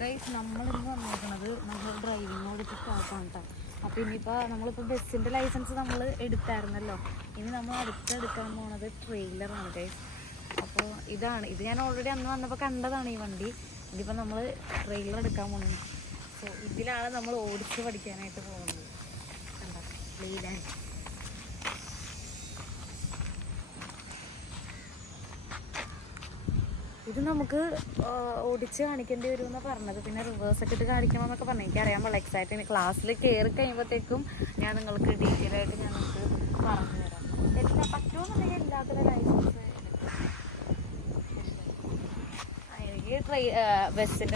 Guys നമ്മളിന്ന് വന്നേക്കണത് നമ്മൾ ഡ്രൈവിങ്ങിനോട് സ്റ്റാർട്ടാണ് കേട്ടോ അപ്പോൾ ഇനിയിപ്പോൾ നമ്മളിപ്പോൾ ബസ്സിന്റെ ലൈസൻസ് നമ്മൾ എടുത്തായിരുന്നല്ലോ. ഇനി നമ്മൾ അടുത്ത് എടുക്കാൻ പോണത് ട്രെയിലറാണ് ഗൈസ് അപ്പോൾ ഇതാണ്. ഇത് ഞാൻ ഓൾറെഡി അന്ന് വന്നപ്പോൾ കണ്ടതാണ് ഈ വണ്ടി. ഇതിപ്പോൾ നമ്മൾ ട്രെയിലർ എടുക്കാൻ പോകുന്നത് സോ ഇതിലാണ് നമ്മൾ ഓടിച്ച് പഠിക്കാനായിട്ട് പോകുന്നത് കണ്ടോ? ലീലാൻഡ് ഇത് നമുക്ക് ഓടിച്ച് കാണിക്കേണ്ടി വരും എന്നാണ് പറഞ്ഞത്. പിന്നെ റിവേഴ്സ് ഒക്കെ ഇട്ട് കാണിക്കണം എന്നൊക്കെ പറഞ്ഞു എനിക്കറിയാൻ പാടില്ല എക്സാക്റ്റ് ക്ലാസ്സിൽ കയറി കഴിയുമ്പോഴത്തേക്കും ഞാൻ നിങ്ങൾക്ക് ഡീറ്റെയിൽ ആയിട്ട് ഞാൻ നിങ്ങൾക്ക് പറഞ്ഞു തരാം. എല്ലാ പറ്റുമെന്നുണ്ടെങ്കിൽ എല്ലാത്തിനും ലൈസൻസ് എനിക്ക് ട്രെയി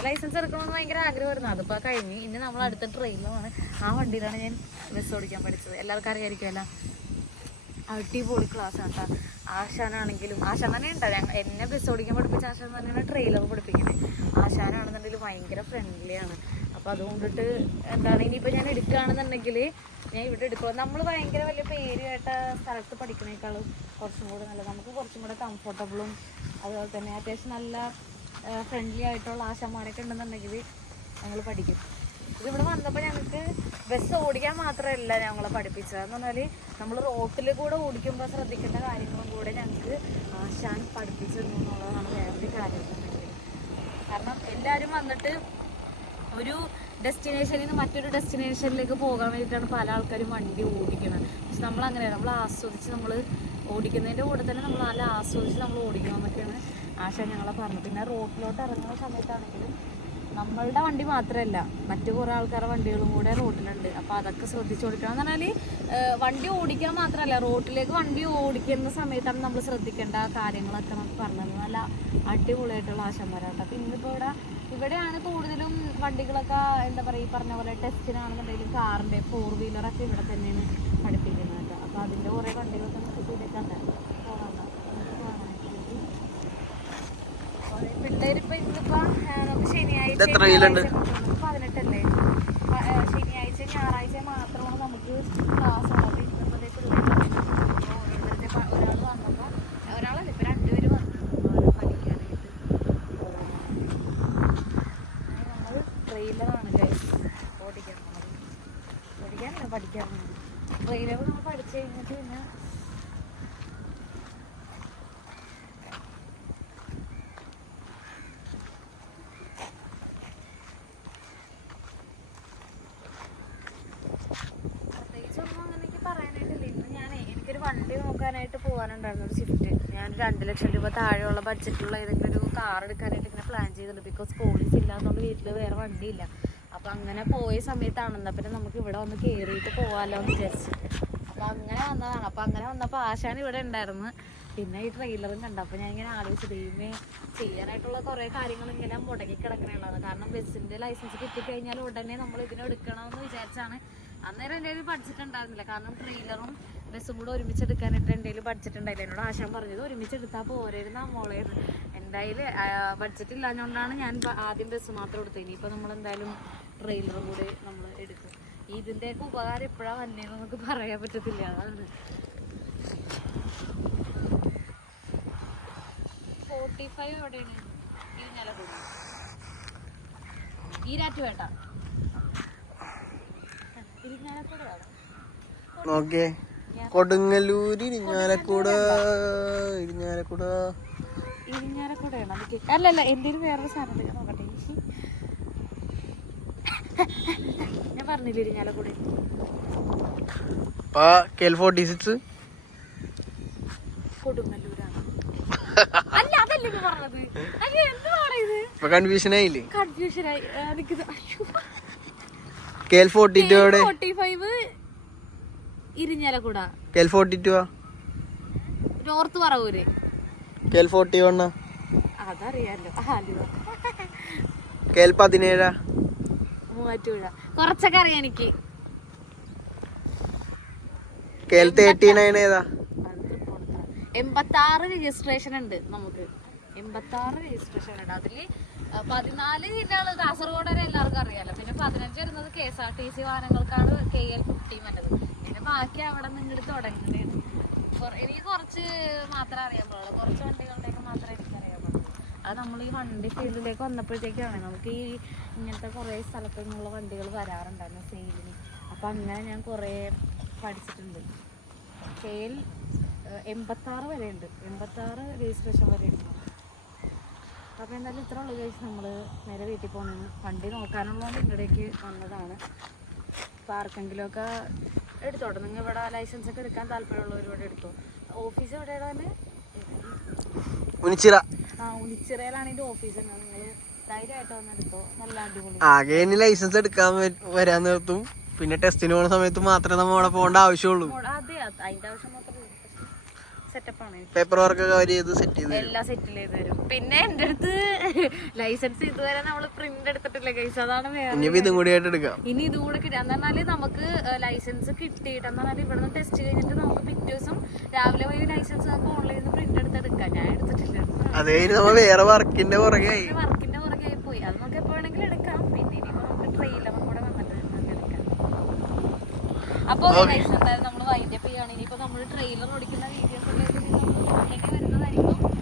ലൈസൻസ് എടുക്കണമെന്ന് ഭയങ്കര ആഗ്രഹമായിരുന്നു. അതിപ്പോൾ കഴിഞ്ഞു ഇനി നമ്മൾ അടുത്ത ട്രെയിനിലാണ് ആ വണ്ടിയിലാണ് ഞാൻ ബസ് ഓടിക്കാൻ പഠിച്ചത്. എല്ലാവർക്കും അറിയാമായിരിക്കുമല്ലോ അടിപൊളി ക്ലാസ് കേട്ടോ ആശാനാണെങ്കിലും ആശാൻ തന്നെ ഉണ്ടോ ഞങ്ങൾ എന്നെ ബസ് ഓടിക്കാൻ പഠിപ്പിച്ച ആശാൻ തന്നെയാണ് ട്രെയിലർ പഠിപ്പിക്കുന്നത്. ആശാനാണെന്നുണ്ടെങ്കിൽ ഭയങ്കര ഫ്രണ്ട്ലിയാണ് അപ്പം അതുകൊണ്ടിട്ട് എന്താണ് ഇനിയിപ്പോൾ ഞാൻ എടുക്കുകയാണെന്നുണ്ടെങ്കിൽ ഞാൻ ഇവിടെ എടുക്കുക നമ്മൾ ഭയങ്കര വലിയ പേര് കേട്ട സ്ഥലത്ത് പഠിക്കണേക്കാളും കുറച്ചും കൂടെ നല്ലത്. നമുക്ക് കുറച്ചും കൂടെ കംഫർട്ടബിളും അതുപോലെ തന്നെ അത്യാവശ്യം നല്ല ഫ്രണ്ട്ലി ആയിട്ടുള്ള ആശാന്മാരൊക്കെ ഉണ്ടെന്നുണ്ടെങ്കിൽ ഞങ്ങൾ പഠിക്കും. ഇതിവിടെ വന്നപ്പോൾ ഞങ്ങൾക്ക് ബസ് ഓടിക്കാൻ മാത്രമല്ല ഞങ്ങളെ പഠിപ്പിച്ചത്. എന്ന് പറഞ്ഞാൽ നമ്മൾ റോട്ടിൽ കൂടെ ഓടിക്കുമ്പോൾ ശ്രദ്ധിക്കേണ്ട കാര്യങ്ങളും കൂടെ ഞങ്ങൾക്ക് ആശാൻ പഠിപ്പിച്ചു തന്നു എന്നുള്ളതാണ് വേറൊരു കാര്യം. കാരണം എല്ലാവരും വന്നിട്ട് ഒരു ഡെസ്റ്റിനേഷനിൽ നിന്ന് മറ്റൊരു ഡെസ്റ്റിനേഷനിലേക്ക് പോകാൻ വേണ്ടിയിട്ടാണ് പല ആൾക്കാരും വണ്ടി ഓടിക്കുന്നത് പക്ഷെ നമ്മൾ അങ്ങനെ നമ്മൾ ആസ്വദിച്ച് നമ്മൾ ഓടിക്കുന്നതിന്റെ കൂടെ തന്നെ നമ്മൾ നല്ല ആസ്വദിച്ച് നമ്മൾ ഓടിക്കണം എന്നൊക്കെയാണ് ആശ ഞങ്ങളെ പറഞ്ഞത്. പിന്നെ റോട്ടിലോട്ട് ഇറങ്ങുന്ന സമയത്താണെങ്കിലും നമ്മളുടെ വണ്ടി മാത്രമല്ല മറ്റു കുറേ ആൾക്കാരുടെ വണ്ടികളും കൂടെ റോട്ടിലുണ്ട്. അപ്പോൾ അതൊക്കെ ശ്രദ്ധിച്ചു കൊടുക്കണം എന്ന് പറഞ്ഞാൽ വണ്ടി ഓടിക്കാൻ മാത്രമല്ല റോട്ടിലേക്ക് വണ്ടി ഓടിക്കുന്ന സമയത്താണ് നമ്മൾ ശ്രദ്ധിക്കേണ്ട കാര്യങ്ങളൊക്കെ നമുക്ക് പറഞ്ഞത്. നല്ല അടിപൊളിയായിട്ടുള്ള ആശംവരാട്ടോ അപ്പോൾ ഇന്നിപ്പോൾ ഇവിടെ ഇവിടെയാണ് കൂടുതലും വണ്ടികളൊക്കെ എന്താ പറയുക ഈ പറഞ്ഞ പോലെ ടെസ്റ്റിനാണെന്നുണ്ടെങ്കിലും കാറിന്റെ ഫോർ വീലറൊക്കെ ഇവിടെ തന്നെയാണ് പഠിപ്പിക്കുന്നത് കേട്ടോ. അപ്പോൾ അതിന്റെ കുറേ വണ്ടികളൊക്കെ നമുക്ക് ഇതിലേക്ക് ഉണ്ട് കയ്യിലുണ്ട്? ഞായറാഴ്ച പതിനെട്ടല്ലേ? ശനിയാഴ്ച ഞായറാഴ്ച മാത്രമാണ് നമുക്ക് ക്ലാസ് ഉള്ളത്. ഇന്നിപ്പോ ദേ പിള്ളേര് ഓരോരുത്തരുടെ ഒരാൾ വന്നപ്പോ ഒരാളല്ല ഇപ്പൊ രണ്ടുപേര് വന്നു. പഠിക്കാനായിട്ട് നമ്മൾ ട്രെയിലറാണ് ഓടിക്കാൻ പോണത്. ഓടിക്കാനല്ല പഠിക്കാൻ പോണത്. ട്രെയിലർ നമ്മൾ പഠിച്ചു കഴിഞ്ഞിട്ട് പിന്നെ പോകാനുണ്ടായിരുന്നു ഒരു സ്വിഫ്റ്റ് ഞാൻ രണ്ട് ലക്ഷം രൂപ താഴെയുള്ള ബഡ്ജറ്റുള്ള ഏതെങ്കിലും ഒരു കാർ എടുക്കാനായിട്ട് ഇങ്ങനെ പ്ലാൻ ചെയ്തിട്ടുണ്ട്. ബിക്കോസ് പോലീസ് ഇല്ലാത്തതുകൊണ്ട് വീട്ടിൽ വേറെ വണ്ടിയില്ല. അപ്പം അങ്ങനെ പോയ സമയത്താണ് എന്നാൽ പിന്നെ നമുക്ക് ഇവിടെ വന്ന് കയറിയിട്ട് പോകാമല്ലോ എന്ന് വിചാരിച്ചു. അപ്പം അങ്ങനെ വന്നതാണ്. അപ്പം അങ്ങനെ വന്നപ്പോൾ ആശാണ് ഇവിടെ ഉണ്ടായിരുന്നു. പിന്നെ ഈ ട്രെയിലറും കണ്ടപ്പോൾ ഞാൻ ഇങ്ങനെ ആലോചിച്ചു. ദൈവമേ ചെയ്യാനായിട്ടുള്ള കുറേ കാര്യങ്ങൾ ഇങ്ങനെ മുടങ്ങി കിടക്കണുണ്ടായിരുന്നു കാരണം ബസ്സിന്റെ ലൈസൻസ് കിട്ടിക്കഴിഞ്ഞാൽ ഉടനെ നമ്മൾ ഇതിനെടുക്കണമെന്ന് വിചാരിച്ചാണ് അന്നേരം എന്റെ ബഡ്ജറ്റ് ഉണ്ടായിരുന്നില്ല. കാരണം ട്രെയിലറും ബസ്സും കൂടെ ഒരുമിച്ച് എടുക്കാനായിട്ട് എന്റെ ബഡ്ജറ്റ് ഉണ്ടായില്ല. എന്നോട് ആശാൻ പറഞ്ഞത് ഒരുമിച്ച് എടുത്താൽ പോരായിരുന്നു ആ മോളെ എന്തായാലും ബഡ്ജറ്റ് ഇല്ലാഞ്ഞുകൊണ്ടാണ് ഞാൻ ആദ്യം ബസ് മാത്രം എടുത്തത്. ഇനിയിപ്പോൾ നമ്മൾ എന്തായാലും ട്രെയിലർ കൂടെ നമ്മൾ എടുക്കും. ഇതിന്റെയൊക്കെ ഉപകാരം എപ്പോഴാണ് വന്നതെന്ന് നമുക്ക് പറയാൻ പറ്റത്തില്ല. അതാണ്. ഫോർട്ടി ഫൈവ് എവിടെയാണ് ഇരിഞ്ഞാലക്കുട ഈരാറ്റുപേട്ട നോക്കിയേ. കൊടുങ്ങല്ലൂര് ഇരിഞ്ഞാലക്കൂട ഇരിഞ്ഞാലക്കൂട അല്ല അല്ല ഒരു വേറൊരു സാധനം നോക്കട്ടെ. ഞാൻ പറഞ്ഞില്ല ഇരിഞ്ഞാലക്കുട ഇത്? ഇപ്പൊ കൺഫ്യൂഷൻ ആയില്ലേ? കൺഫ്യൂഷനായി എൽ ഫോർട്ടി ടു എവിടെ forty five Irinjalakuda. KL forty two north Paravur. KL forty വണ്ണ അതറിയാലോ. ആലുവ കെൽ പതിനേഴാ മൂവാറ്റുപുഴ. കുറച്ചൊക്കെ അറിയാം എനിക്ക്. കെൽ തേർട്ടി നയൻ ഏതാ എൺപത്തി ആറ് രജിസ്ട്രേഷൻ ഉണ്ട് നമുക്ക്. എൺപത്തി ആറ് രജിസ്ട്രേഷൻ ഉണ്ട്. അതിൽ പതിനാല് ജില്ലകൾ കാസർഗോഡ് വരെ എല്ലാവർക്കും അറിയാലോ. പിന്നെ പതിനഞ്ച് വരുന്നത് K S R T C വാഹനങ്ങൾക്കാണ് K L fifty വന്നത്. പിന്നെ ബാക്കി അവിടെ നിന്ന് തുടങ്ങുന്നതാണ് എനിക്ക് കുറച്ച് മാത്രമേ അറിയാൻ പാടുള്ളൂ കുറച്ച് വണ്ടികളുടെയൊക്കെ മാത്രമേ എനിക്ക് അറിയാൻ പാടുള്ളൂ അത് നമ്മൾ ഈ വണ്ടി ഫീൽഡിലേക്ക് വന്നപ്പോഴത്തേക്കാണ് നമുക്ക് ഈ ഇങ്ങനത്തെ കുറേ സ്ഥലത്തു നിന്നുള്ള വണ്ടികൾ വരാറുണ്ടായിരുന്നു സെയിലിന് അപ്പം അങ്ങനെ ഞാൻ കുറേ പഠിച്ചിട്ടുണ്ട്. സെയിൽ എൺപത്താറ് വരെ ഉണ്ട് എൺപത്താറ് രജിസ്ട്രേഷൻ വരെ ഉണ്ട് അപ്പോൾ എന്തായാലും ഇത്ര ഉള്ളു കഴിച്ച് നമ്മൾ നേരെ വീട്ടിൽ പോകുന്നത് വണ്ടി നോക്കാനുള്ളതുകൊണ്ട് ഇവിടേക്ക് വന്നതാണ്. അപ്പോൾ ആർക്കെങ്കിലുമൊക്കെ എടുത്തോട്ടെ നിങ്ങൾ ഇവിടെ ലൈസൻസ് ഒക്കെ എടുക്കാൻ താല്പര്യമുള്ളവർ ഇവിടെ എടുത്തോ? ഓഫീസ് എവിടെയാണ്? തന്നെ ഉനിച്ചിറ. ആ ഉളിച്ചിറയിലാണ് ഇതിന്റെ ഓഫീസ് നിങ്ങൾ ധൈര്യമായിട്ട് വന്ന് എടുത്തോ. നല്ല അടിപൊളി. ആകെ ഇനി ലൈസൻസ് എടുക്കാൻ വരാൻ നിർത്തും. പിന്നെ ടെസ്റ്റിന് പോകുന്ന സമയത്ത് മാത്രമേ നമ്മൾ അവിടെ പോകേണ്ട ആവശ്യമുള്ളൂ. അതെ അതിന്റെ അതിന്റെ ആവശ്യം മാത്രമേ സെറ്റപ്പാണ് പേപ്പർ വർക്ക് ഒക്കെ അവർ ചെയ്ത് സെറ്റ് ചെയ്ത്. എല്ലാം സെറ്റിൽ ചെയ്ത് തരും. പിന്നെ എന്റെ അടുത്ത് ലൈസൻസ് ഇതുവരെ നമ്മൾ പ്രിന്റ് എടുത്തിട്ടില്ല കൈസ് അതാണ് വേറെ ഇനിയിപ്പോ ഇതും കൂടി ആയിട്ട് എടുക്കാം. ഇനി ഇതും കൂടെ കിട്ടുക എന്ന് പറഞ്ഞാൽ നമുക്ക് ലൈസൻസ് കിട്ടിയിട്ട് എന്ന് പറഞ്ഞാൽ ഇവിടുന്ന് ടെസ്റ്റ് കഴിഞ്ഞിട്ട് നമുക്ക് പിറ്റേ ദിവസം രാവിലെ പോയി ലൈസൻസ് നമുക്ക് ഓൺലൈനിൽ നിന്ന് പ്രിന്റ് എടുത്ത് എടുക്കാം. ഞാൻ എടുത്തിട്ടില്ല. അതേ നമ്മൾ വേറെ വർക്കിന്റെ പുറകെ വർക്കിന്റെ പുറകെ പോയി. അത് നമുക്ക് എപ്പോഴെങ്കിലും എടുക്കാം. പിന്നെ ഇനിയിപ്പോ നമുക്ക് ട്രെയിലറും കൂടെ വന്നിട്ട് എടുക്കാം. അപ്പോൾ എന്തായാലും നമ്മൾ വൈൻഡപ്പ് ചെയ്യുകയാണ് ഇനിയിപ്പോൾ നമ്മൾ ട്രെയിലർ ഓടിക്കുന്ന വീഡിയോസ് ഒക്കെ വരുന്നതായിരിക്കും.